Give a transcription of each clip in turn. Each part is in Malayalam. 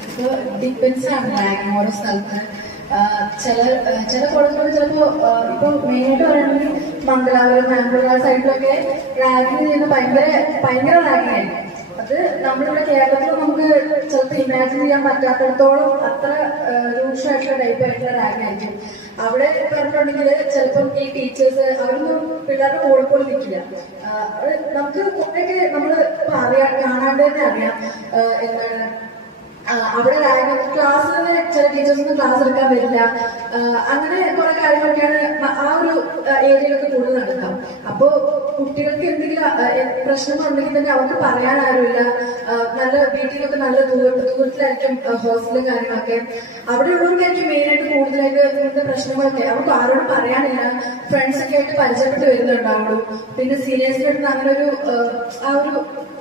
ഇപ്പൊ ഡിപ്പെൻസ് ആണ് റാങ്കിങ് ഓരോ സ്ഥലത്ത്. ചില ചില കോളേജുകൾ ചിലപ്പോ ആ, ഇപ്പൊ മെയിനായിട്ട് പറയുകയാണെങ്കിൽ മംഗലാപുരം മാംഗ്ലൂർ സൈഡിലൊക്കെ റാങ്കിങ് ചെയ്യുന്ന ഭയങ്കര ഭയങ്കര റാങ്കിങ് ആയിരിക്കും. അത് നമ്മളിവിടെ കേരളത്തിൽ നമുക്ക് ചിലപ്പോൾ ഇമാജിൻ ചെയ്യാൻ പറ്റാത്തടത്തോളം അത്ര രൂക്ഷമായിട്ടുള്ള ടൈപ്പ് ആയിട്ടുള്ള റാങ്ക് ആയിരിക്കും. അവിടെ പറഞ്ഞിട്ടുണ്ടെങ്കിൽ ചിലപ്പം ഈ ടീച്ചേഴ്സ് അവരൊന്നും പിള്ളേരുടെ കൂടെ പോലെ നിൽക്കില്ല. നമുക്ക് കുറെയൊക്കെ നമ്മൾ അറിയാം കാണാണ്ട് തന്നെ അറിയാം. എന്താണ് അവിടെ ക്ലാസ്സിൽ ചില ടീച്ചേഴ്സൊന്നും ക്ലാസ് എടുക്കാൻ വരില്ല. അങ്ങനെ കുറെ കാര്യങ്ങളൊക്കെയാണ് ആ ഒരു ഏരിയയിലൊക്കെ കൂടുതൽ നടക്കാം. അപ്പോ കുട്ടികൾക്ക് എന്തെങ്കിലും പ്രശ്നങ്ങൾ ഉണ്ടെങ്കിൽ തന്നെ അവർക്ക് പറയാൻ ആരുമില്ല. നല്ല വീട്ടിലൊക്കെ നല്ല ദൂര ദൂരത്തിലായിരിക്കും ഹോസ്റ്റലും കാര്യങ്ങളൊക്കെ. അവിടെ ഉള്ളവർക്കായിരിക്കും മെയിനായിട്ട് കൂടുതലായിട്ട് ഇങ്ങനത്തെ പ്രശ്നങ്ങളൊക്കെ. അവർക്ക് ആരോടും പറയാനില്ല. ഫ്രണ്ട്സൊക്കെ ആയിട്ട് പരിചയപ്പെട്ട് വരുന്നുണ്ടാവുള്ളൂ പിന്നെ സീനിയേഴ്സിന്റെ അടുത്ത് അങ്ങനെ ഒരു ആ ഒരു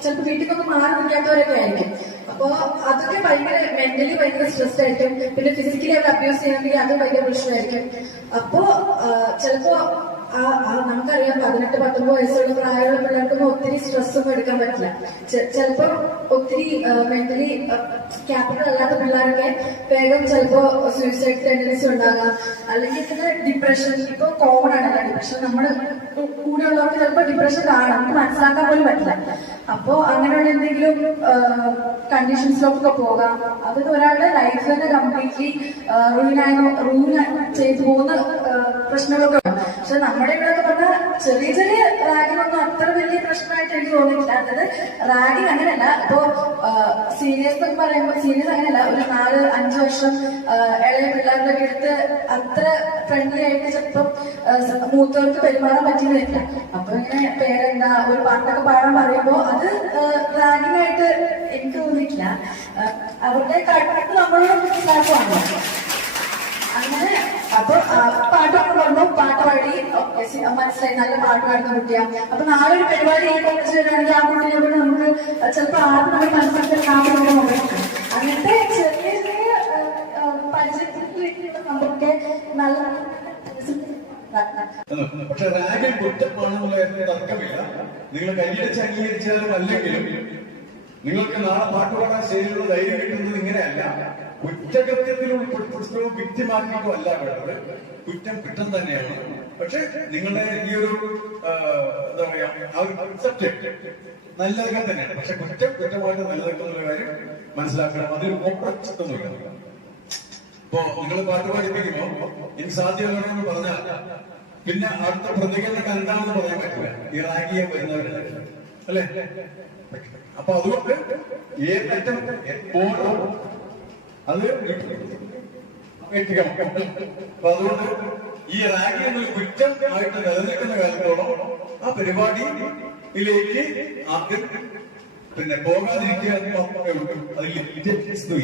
ചിലപ്പോൾ വീട്ടിൽ നിന്നൊക്കെ മാറി നിൽക്കാത്തവരൊക്കെ ആയിരിക്കും. അപ്പോ അതൊക്കെ ഭയങ്കര മെന്റലി ഭയങ്കര സ്ട്രെസ് ആയിരിക്കും. പിന്നെ ഫിസിക്കലി അവർ അബ്യൂസ് ചെയ്യണമെങ്കിൽ അതും ഭയങ്കര പ്രശ്നമായിരിക്കും. അപ്പോ ചിലപ്പോ നമുക്കറിയാം പതിനെട്ട് പത്തൊമ്പത് വയസ്സുള്ള പ്രായമുള്ള പിള്ളേർക്കൊന്നും ഒത്തിരി സ്ട്രെസ്സൊന്നും എടുക്കാൻ പറ്റില്ല. ചിലപ്പോ ഒത്തിരി മെന്റലി ക്യാപിറ്റൽ അല്ലാത്ത പിള്ളേരൊക്കെ വേഗം ചിലപ്പോ സൂയിസൈഡ് ടെൻഡൻസി ഉണ്ടാകാം. അല്ലെങ്കിൽ ഡിപ്രഷൻ ഇപ്പൊ കോമൺ ആണല്ലോ ഡിപ്രഷൻ നമ്മുടെ കൂടെയുള്ളവർക്ക് ചിലപ്പോൾ ഡിപ്രഷൻ കാണാം. നമുക്ക് മനസ്സിലാക്കാൻ പോലും പറ്റില്ല. അപ്പോ അങ്ങനെയുള്ള എന്തെങ്കിലും കണ്ടീഷൻസിലൊക്കെ പോകാം. അതൊക്കെ ഒരാളുടെ ലൈഫ് തന്നെ കംപ്ലീറ്റ്ലി റൂയിനായി റൂയിൻ ചെയ്തു പോകുന്ന പ്രശ്നങ്ങളൊക്കെ ഉണ്ട്. പക്ഷെ നമ്മുടെ ഇവിടെ പറഞ്ഞാൽ ചെറിയ ചെറിയ റാഗിനൊന്നും അത്ര വലിയ പ്രശ്നമായിട്ട് എനിക്ക് തോന്നിയിട്ടില്ല. അതായത് റാഗിങ് അങ്ങനെയല്ല. ഇപ്പോ സീനിയേഴ്സ് എന്നൊക്കെ പറയുമ്പോൾ സീനിയേഴ്സ് അങ്ങനെയല്ല. ഒരു നാല് അഞ്ച് വർഷം ഇളയ പിള്ളേരുടെ അടുത്ത് അത്ര ഫ്രണ്ട്ലി ആയിട്ട് ചിലപ്പം മൂത്തവർക്ക് പെരുമാറാൻ പറ്റിയെന്ന് വരില്ല അപ്പൊ ഇങ്ങനെ പേരെന്താ ഒരു പാട്ടൊക്കെ പാടാൻ പറയുമ്പോ അത് റാഗിനായിട്ട് എനിക്ക് തോന്നിയിട്ടില്ല. അവരുടെ കാട്ടാക്ക് നമ്മളോട് മനസ്സിലാക്കുവാണ് അങ്ങനെ അപ്പൊ പാട്ടൊക്കെ പറഞ്ഞു പാട്ട് പാടി മനസ്സിലായി നല്ല പാട്ട് പാടുന്ന കുട്ടിയാ. അപ്പൊ നാളെ ഒരു പരിപാടി കോളേജ് വരികയാണെങ്കിൽ ആ കുട്ടിയെ കൂടെ നമുക്ക് ചിലപ്പോ ആ നമ്മുടെ മനസ്സിലാക്കാൻ അങ്ങനത്തെ ചെറിയ ചെറിയ പരിചയത്തിൽ നമുക്ക് നല്ല. പക്ഷെ റാഗ് കുറ്റമാണെന്നുള്ള കാര്യത്തിൽ തർക്കമില്ല. നിങ്ങൾ കൈയടിച്ച് അംഗീകരിച്ചാലും അല്ലെങ്കിലും നിങ്ങൾക്ക് നാളെ പാട്ട് പാടാൻ ശരിയുള്ള ധൈര്യം കിട്ടുന്നത് ഇങ്ങനെയല്ല. കുറ്റകൃത്യത്തിൽ ഉൾപ്പെടുത്തോ വ്യക്തിമാർക്കോ അല്ല വേണ്ടത്. കുറ്റം കുറ്റം തന്നെയാണ്. പക്ഷെ നിങ്ങളുടെ ഈ ഒരു എന്താ പറയാ ആ ഒരു സബ്ജക്ട് നല്ലതൊക്കെ തന്നെയാണ്. പക്ഷെ കുറ്റം കുറ്റമായിട്ട് നിലനിൽക്കുന്ന കാര്യം മനസ്സിലാക്കണം. അതിൽ ഓപ്പറച്ചൊന്നുമില്ല ഇപ്പോ നിങ്ങൾ പാട്ട് പഠിപ്പിക്കുമ്പോ ഇത് സാധ്യമല്ലെന്ന് പറഞ്ഞാൽ പിന്നെ അടുത്ത പ്രതികരണം എന്താണെന്ന് പറയാൻ പറ്റില്ല. ഈ വരുന്നവര് അല്ലേ? അപ്പൊ അതുകൊണ്ട് ഏതറ്റം എപ്പോഴും അത് വെട്ടിക്കണം അപ്പൊ അതുകൊണ്ട് ഈ റാഗി എന്നൊരു കുറ്റം ആയിട്ട് നിലനിൽക്കുന്ന കാലത്തോളം ആ പരിപാടിയിലേക്ക് ആദ്യം പിന്നെ പോകാതിരിക്കുക. അതിൽ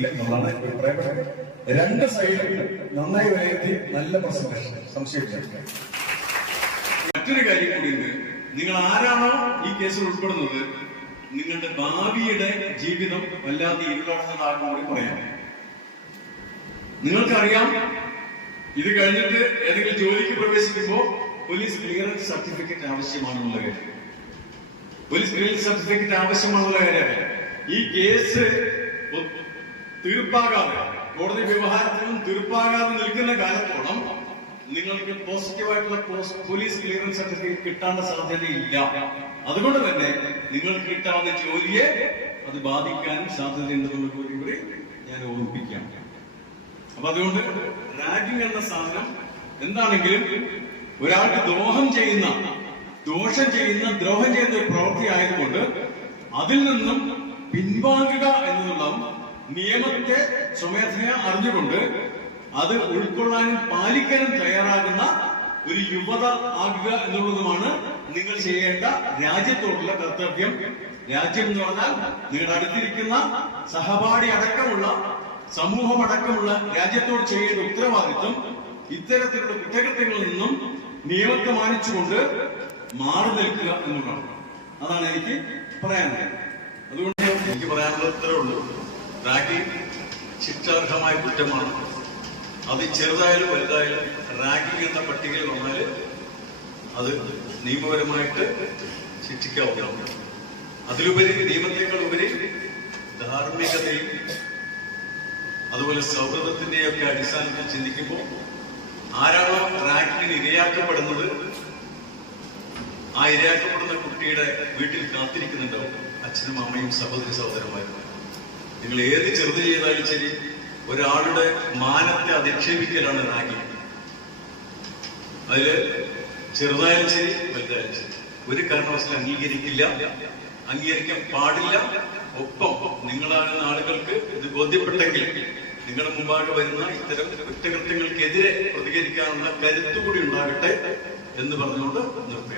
എന്നുള്ളതാണ് അഭിപ്രായപ്പെട്ടത് രണ്ട് സൈഡും നന്നായി വിലയിരുത്തി നല്ല പ്രസന്റേഷൻ സംശയം മറ്റൊരു കാര്യം കൂടിയുണ്ട് നിങ്ങൾ ആരാണോ ഈ കേസിൽ ഉൾപ്പെടുന്നത് നിങ്ങളുടെ ഭാവിയുടെ ജീവിതം വല്ലാതെ ഇരുളടങ്ങുന്നതാണെന്ന് കൂടി പറയാം. നിങ്ങൾക്കറിയാം ഇത് കഴിഞ്ഞിട്ട് ഏതെങ്കിലും ജോലിക്ക് പ്രവേശിക്കുമ്പോൾ പോലീസ് ക്ലിയറൻസ് സർട്ടിഫിക്കറ്റ് ആവശ്യമാണെന്നുള്ള കാര്യം. പോലീസ് സിവിൽ സർട്ടിഫിക്കറ്റ് ആവശ്യമാണെന്നുള്ള കാര്യമല്ല ഈ കേസ് തീർപ്പാകാതെ കോടതി വ്യവഹാരത്തിനും തീർപ്പാകാതെ നിൽക്കുന്ന കാലത്തോളം നിങ്ങൾക്ക് പോസിറ്റീവായിട്ടുള്ള പോലീസ് ക്ലിയറൻസ് സർട്ടിഫിക്കറ്റ് കിട്ടാനുള്ള സാധ്യതയില്ല. അതുകൊണ്ട് തന്നെ നിങ്ങൾക്ക് കിട്ടാവുന്ന ജോലിയെ അത് ബാധിക്കാനും സാധ്യതയുണ്ടെന്നുള്ള കൂടി കൂടി ഞാൻ ഓർമ്മിപ്പിക്കാം. അപ്പൊ അതുകൊണ്ട് റാഗിംഗ് എന്ന സാധനം എന്താണെങ്കിലും ഒരാൾക്ക് ദ്രോഹം ചെയ്യുന്ന ദോഷം ചെയ്യുന്ന ദ്രോഹം ചെയ്യുന്ന ഒരു പ്രവൃത്തി ആയതുകൊണ്ട് അതിൽ നിന്നും പിൻവാങ്ങുക എന്നുള്ള നിയമത്തെ സ്വമേധയാ അറിഞ്ഞുകൊണ്ട് അത് ഉൾക്കൊള്ളാനും പാലിക്കാനും തയ്യാറാകുന്ന ഒരു യുവത ആകുക എന്നുള്ളതുമാണ് നിങ്ങൾ ചെയ്യേണ്ട രാജ്യത്തോടുള്ള കർത്തവ്യം. രാജ്യം എന്ന് പറഞ്ഞാൽ നിങ്ങളുടെ അടുത്തിരിക്കുന്ന സഹപാഠി അടക്കമുള്ള സമൂഹമടക്കമുള്ള രാജ്യത്തോട് ചെയ്യേണ്ട ഉത്തരവാദിത്വം ഇത്തരത്തിലുള്ള കുറ്റകൃത്യങ്ങളിൽ നിന്നും നിയമത്തെ മാനിച്ചുകൊണ്ട് മാറി നിൽക്കുക എന്നുള്ളതാണ്. അതാണ് എനിക്ക് പറയാനുള്ളത്. അതുകൊണ്ട് എനിക്ക് പറയാനുള്ളത് ഇത്രേ ഉള്ളൂ. റാഗിംഗ് ശിക്ഷാർഹമായ കുറ്റമാണ്. അത് ചെറുതായാലും വലുതായാലും റാഗിംഗ് എന്ന പട്ടികയിൽ വന്നാൽ അത് നിയമപരമായിട്ട് ശിക്ഷിക്കാവുന്നതാണ്. അതിലുപരി നിയമത്തേക്കാൾ ഉപരി ധാർമ്മികതയും അതുപോലെ സൗഹൃദത്തിന്റെയൊക്കെ അടിസ്ഥാനത്തിൽ ചിന്തിക്കുമ്പോൾ ആരാണോ റാഗിങ്ങിന് ഇരയാക്കപ്പെടുന്നത് ആ ഇരയാക്കപ്പെടുന്ന കുട്ടിയുടെ വീട്ടിൽ കാത്തിരിക്കുന്നുണ്ടാവും അച്ഛനും അമ്മയും സഹോദരി സഹോദരന്മാരും. നിങ്ങൾ ഏത് ചെറുത് ചെയ്താലും ശരി ഒരാളുടെ മാനത്തെ അധിക്ഷേപിക്കലാണ് റാഗി. അതിൽ ചെറുതായാലും ശരി വലുതായാലും ശരി. ഒരു കാരണവശാലും അംഗീകരിക്കില്ല അംഗീകരിക്കാൻ പാടില്ല. ഒപ്പം നിങ്ങളാകുന്ന ആളുകൾക്ക് ഇത് ബോധ്യപ്പെട്ടെങ്കിൽ നിങ്ങളുടെ മുമ്പാകെ വരുന്ന ഇത്തരം കുറ്റകൃത്യങ്ങൾക്കെതിരെ പ്രതികരിക്കാനുള്ള കരുത്തുകൂടി ഉണ്ടാകട്ടെ എന്ന് പറഞ്ഞുകൊണ്ട് നിർത്തുക.